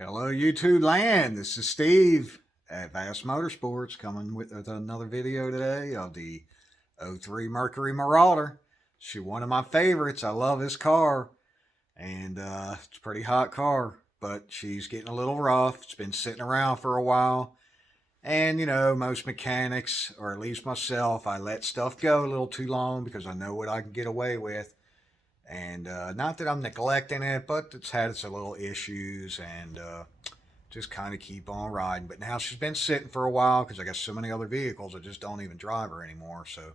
Hello, YouTube land. This is Steve at Vassmotorsports coming with another video today of the '03 Mercury Marauder. She's one of my favorites. I love this car, and it's a pretty hot car, but she's getting a little rough. It's been sitting around for a while, and most mechanics, or at least myself, I let stuff go a little too long because I know what I can get away with. And not that I'm neglecting it, but it's had its little issues, and just kind of keep on riding. But now she's been sitting for a while because I got so many other vehicles. I just don't even drive her anymore. So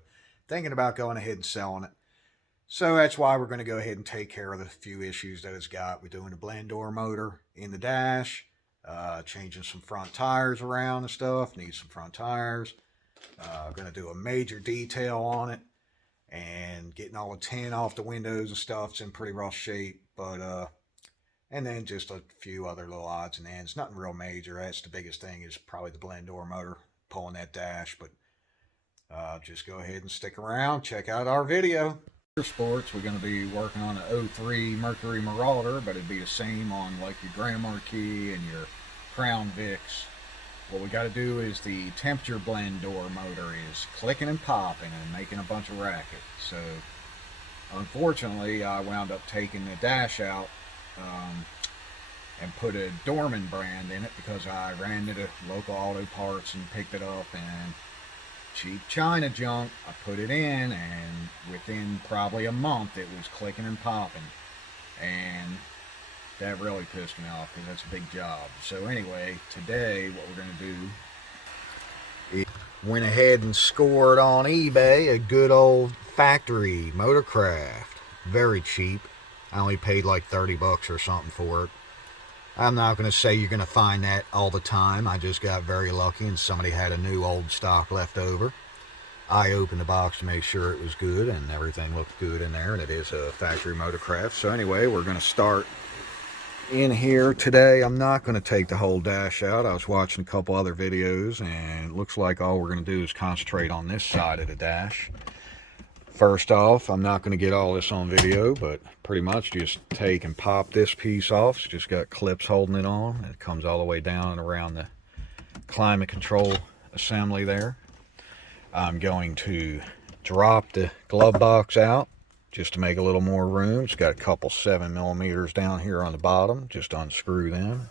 thinking about going ahead and selling it. So that's why we're going to go ahead and take care of the few issues that it's got. We're doing a blend door motor in the dash, changing some front tires around and stuff. Need some front tires. Going to do a major detail on it and getting all the tin off the windows and stuff. It's in pretty rough shape, but and then just a few other little odds and ends. Nothing real major. That's the biggest thing, is probably the blend door motor, pulling that dash. But just go ahead and stick around. Check out our video. Sports, we're going to be working on an '03 Mercury Marauder, but it'd be the same on like your Grand Marquis and your Crown Vics. What we got to do is the temperature blend door motor is clicking and popping and making a bunch of racket. So unfortunately, I wound up taking the dash out and put a Dorman brand in it because I ran to the local auto parts and picked it up, and cheap China junk. I put it in, and within probably a month it was clicking and popping, and that really pissed me off because that's a big job. So anyway, today what we're going to do is went ahead and scored on eBay a good old factory Motorcraft. Very cheap. I only paid like 30 bucks or something for it. I'm not going to say you're going to find that all the time. I just got very lucky and somebody had a new old stock left over. I opened the box to make sure it was good, and everything looked good in there, and it is a factory Motorcraft. So anyway, we're going to start in here today. I'm not going to take the whole dash out. I was watching a couple other videos, and it looks like all we're going to do is concentrate on this side of the dash. First off, I'm not going to get all this on video, but pretty much just take and pop this piece off. It's just got clips holding it on. It comes all the way down and around the climate control assembly there. I'm going to drop the glove box out just to make a little more room. It's got a couple 7mm down here on the bottom. Just unscrew them.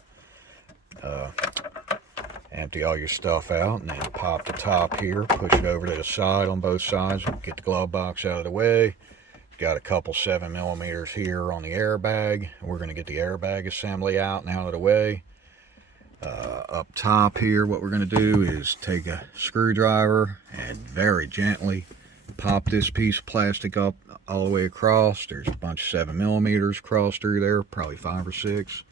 Empty all your stuff out, and then pop the top here, push it over to the side on both sides, get the glove box out of the way. Got a couple 7mm here on the airbag. We're going to get the airbag assembly out and out of the way. Up top here, what we're going to do is take a screwdriver and very gently pop this piece of plastic up all the way across. There's a bunch of 7mm across through there, probably 5 or 6.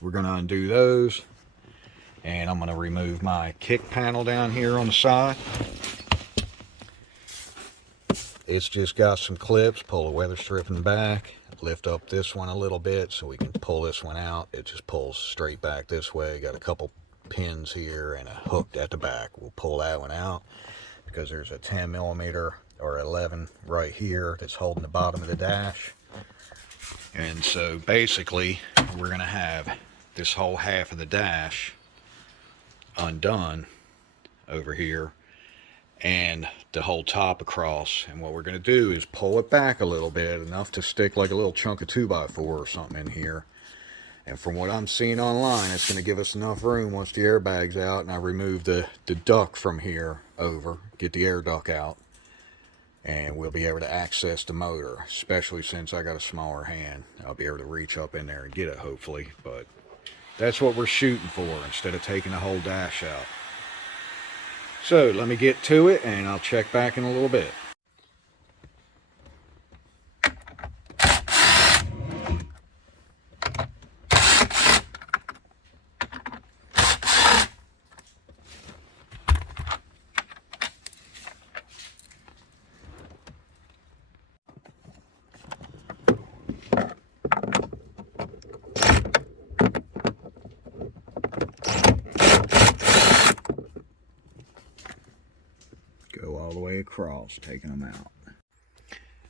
We're going to undo those, and I'm going to remove my kick panel down here on the side. It's just got some clips. Pull the weather strip in the back, lift up this one a little bit so we can pull this one out. It just pulls straight back this way. Got a couple pins here and a hook at the back. We'll pull that one out because there's a 10mm or 11 right here that's holding the bottom of the dash. And so basically we're going to have this whole half of the dash undone over here, and the whole top across. And what we're going to do is pull it back a little bit, enough to stick like a little chunk of 2x4 or something in here. And from what I'm seeing online, it's going to give us enough room once the airbag's out and I remove the duct from here over, get the air duct out, and we'll be able to access the motor. Especially since I got a smaller hand, I'll be able to reach up in there and get it, hopefully. But that's what we're shooting for, instead of taking the whole dash out. So let me get to it, and I'll check back in a little bit. Go all the way across, taking them out.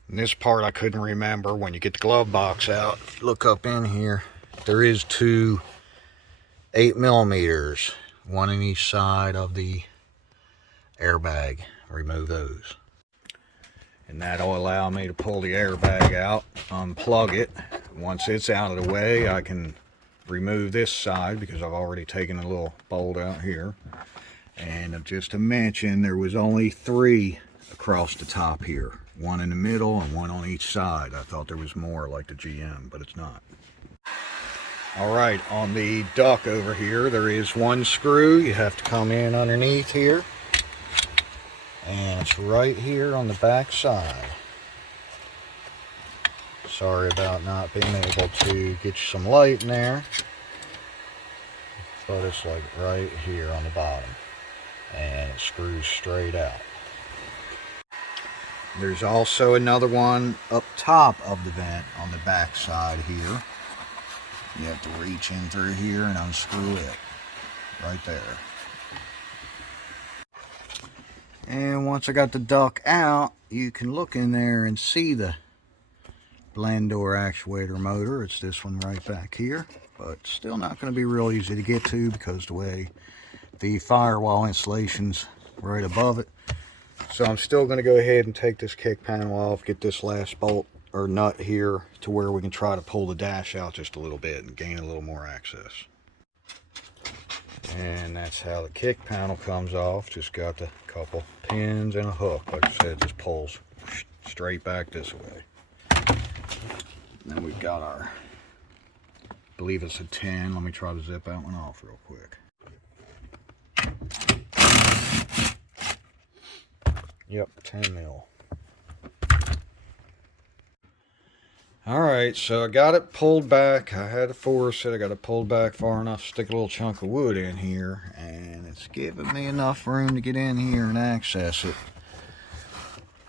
And this part I couldn't remember. When you get the glove box out, look up in here, there is two 8mm, one in each side of the airbag. Remove those. And that'll allow me to pull the airbag out, unplug it. Once it's out of the way, I can remove this side because I've already taken a little bolt out here. And just to mention, there was only 3 across the top here. One in the middle and one on each side. I thought there was more like the GM, but it's not. Alright, on the duck over here, there is 1 screw. You have to come in underneath here. And it's right here on the back side. Sorry about not being able to get you some light in there. But it's like right here on the bottom. And it screws straight out. There's also another one up top of the vent on the back side here. You have to reach in through here and unscrew it. Right there. And once I got the duck out, you can look in there and see the blend door actuator motor. It's this one right back here, but still not going to be real easy to get to because the way the firewall insulation's right above it. So I'm still going to go ahead and take this kick panel off, get this last bolt or nut here to where we can try to pull the dash out just a little bit and gain a little more access. And that's how the kick panel comes off. Just got the couple pins and a hook. Like I said, it just pulls straight back this way. Then we've got our, I believe it's a 10. Let me try to zip that one off real quick. Yep, 10 mil. Alright, so I got it pulled back. I had to force it. I got it pulled back far enough to stick a little chunk of wood in here. And it's giving me enough room to get in here and access it.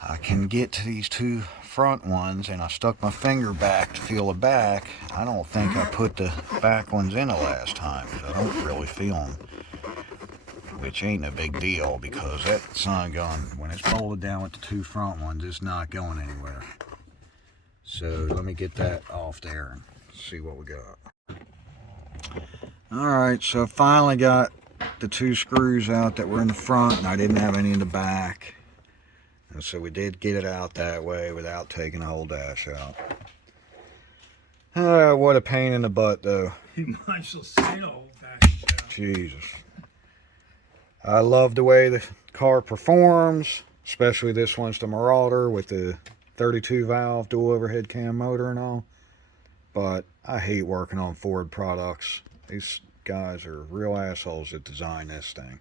I can get to these 2 front ones, and I stuck my finger back to feel the back. I don't think I put the back ones in the last time, because I don't really feel them. Which ain't a big deal, because that's not going, when it's bolted down with the 2 front ones, it's not going anywhere. So let me get that off there and see what we got. Alright, so I finally got the 2 screws out that were in the front, and I didn't have any in the back. And so we did get it out that way without taking the whole dash out. What a pain in the butt, though. You might as well say the whole dash out. Jesus. I love the way the car performs, especially this one's the Marauder with the 32 valve dual overhead cam motor and all. But I hate working on Ford products. These guys are real assholes that design this thing.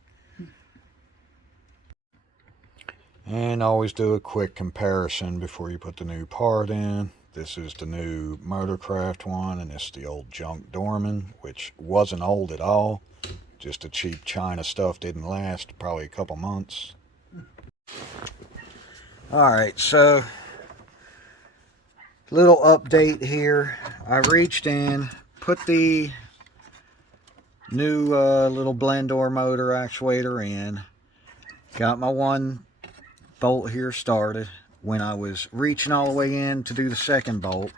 And always do a quick comparison before you put the new part in. This is the new Motorcraft one, and this is the old junk Dorman, which wasn't old at all. Just the cheap China stuff didn't last probably a couple months. Alright, so little update here. I reached in, put the new little blend door motor actuator in, got my 1 bolt here started. When I was reaching all the way in to do the second bolt,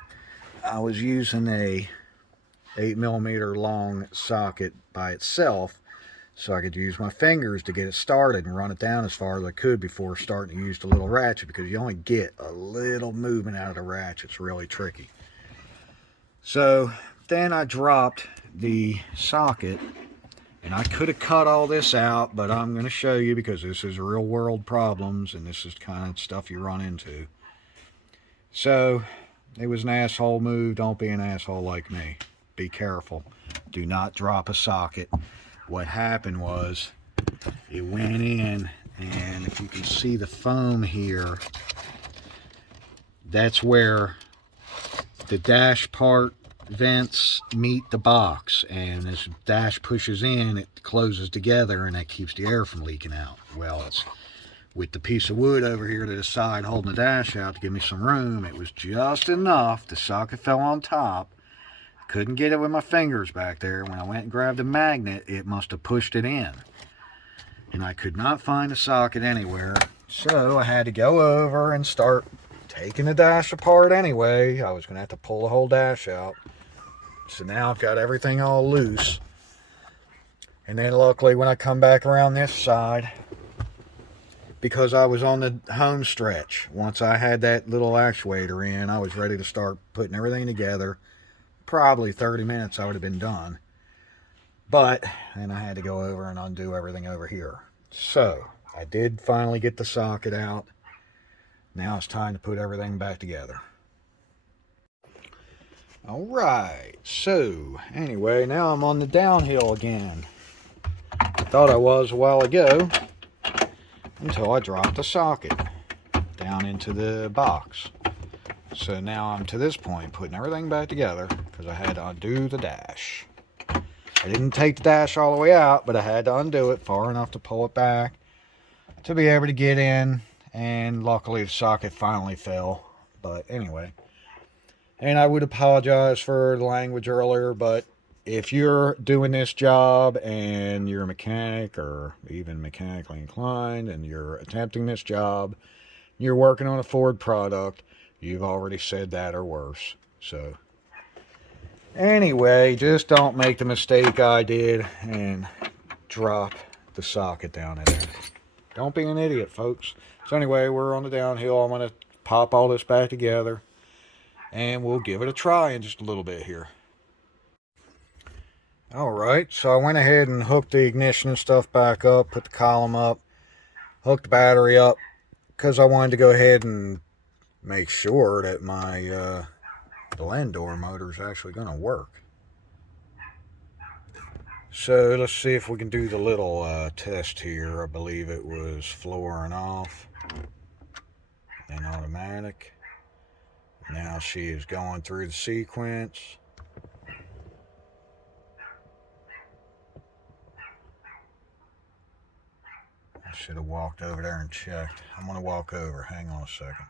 I was using a 8mm long socket by itself, so I could use my fingers to get it started and run it down as far as I could before starting to use the little ratchet, because you only get a little movement out of the ratchet. It's really tricky. So then I dropped the socket, and I could have cut all this out, but I'm going to show you because this is real world problems, and this is the kind of stuff you run into. So it was an asshole move. Don't be an asshole like me. Be careful. Do not drop a socket. What happened was it went in, and if you can see the foam here, that's where the dash part vents meet the box, and as the dash pushes in, it closes together, and that keeps the air from leaking out. Well, it's with the piece of wood over here to the side holding the dash out to give me some room. It was just enough. The socket fell on top. Couldn't get it with my fingers back there. When I went and grabbed a magnet, it must have pushed it in. And I could not find the socket anywhere. So I had to go over and start taking the dash apart anyway. I was going to have to pull the whole dash out. So now I've got everything all loose. And then luckily when I come back around this side, because I was on the home stretch, once I had that little actuator in, I was ready to start putting everything together. Probably 30 minutes I would have been done. But then I had to go over and undo everything over here. So I did finally get the socket out. Now it's time to put everything back together. Alright, so anyway, now I'm on the downhill again. I thought I was a while ago until I dropped the socket down into the box. So now I'm to this point putting everything back together because I had to undo the dash. I didn't take the dash all the way out, but I had to undo it far enough to pull it back to be able to get in, and luckily the socket finally fell. But anyway, and I would apologize for the language earlier, but if you're doing this job and you're a mechanic or even mechanically inclined and you're attempting this job, you're working on a Ford product, you've already said that or worse. So anyway, just don't make the mistake I did and drop the socket down in there. Don't be an idiot, folks. So anyway, we're on the downhill. I'm going to pop all this back together and we'll give it a try in just a little bit here. Alright, so I went ahead and hooked the ignition and stuff back up, put the column up, hooked the battery up, because I wanted to go ahead and make sure that my blend door motor is actually going to work. So let's see if we can do the little test here. I believe it was floor and off, and automatic. Now she is going through the sequence. I should have walked over there and checked. I'm going to walk over. Hang on a second.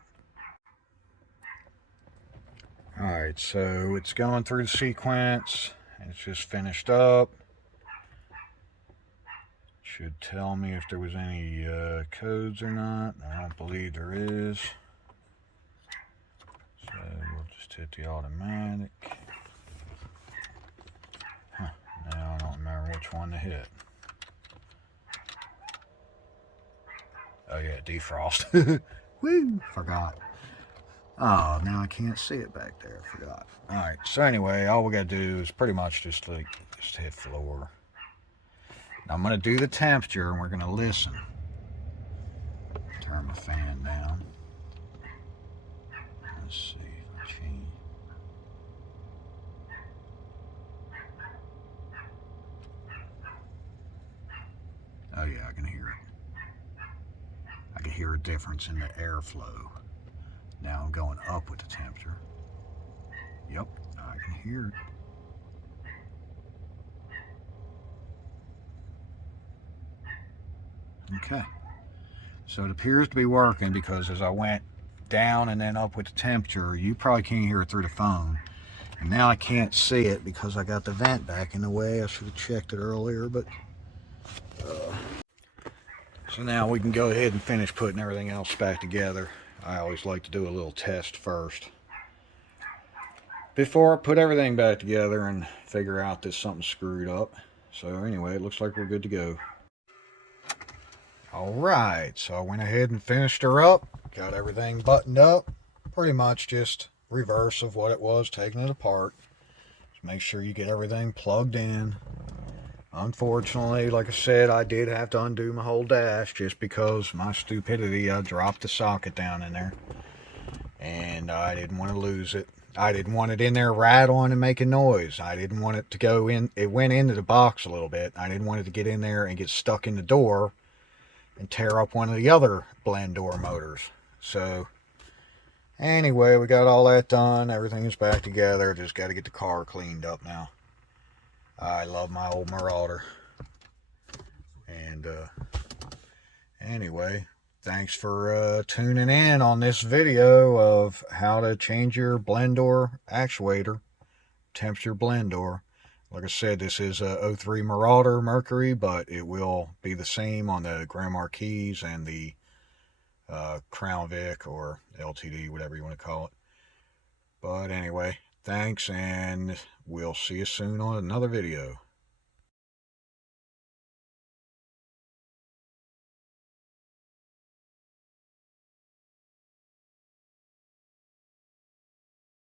Alright, so it's going through the sequence. It's just finished up. Should tell me if there was any codes or not. I don't believe there is. So we'll just hit the automatic. Now I don't remember which one to hit. Oh yeah, defrost. Woo! Forgot. Oh, now I can't see it back there. Forgot. Alright, so anyway, all we gotta do is pretty much just hit floor. Now I'm gonna do the temperature and we're gonna listen. Turn my fan down. Let's see if I change. Oh yeah, I can hear it. I can hear a difference in the airflow. Now I'm going up with the temperature. Yep, I can hear it. Okay, so it appears to be working because as I went down and then up with the temperature, you probably can't hear it through the phone. And now I can't see it because I got the vent back in the way. I should have checked it earlier, but so now we can go ahead and finish putting everything else back together. I always like to do a little test first before I put everything back together and figure out that something's screwed up. So anyway, it looks like we're good to go. Alright, so I went ahead and finished her up, got everything buttoned up, pretty much just reverse of what it was, taking it apart. Just make sure you get everything plugged in. Unfortunately, like I said, I did have to undo my whole dash just because my stupidity, I dropped the socket down in there. And I didn't want to lose it. I didn't want it in there rattling and making noise. I didn't want it to go in. It went into the box a little bit. I didn't want it to get in there and get stuck in the door and tear up one of the other blend door motors. So anyway, we got all that done. Everything is back together. Just got to get the car cleaned up now. I love my old Marauder. And anyway, thanks for tuning in on this video of how to change your blend door actuator, temperature blend door. Like I said, this is a 03 Marauder Mercury, but it will be the same on the Grand Marquis and the Crown Vic or LTD, whatever you want to call it. But anyway, thanks, and we'll see you soon on another video.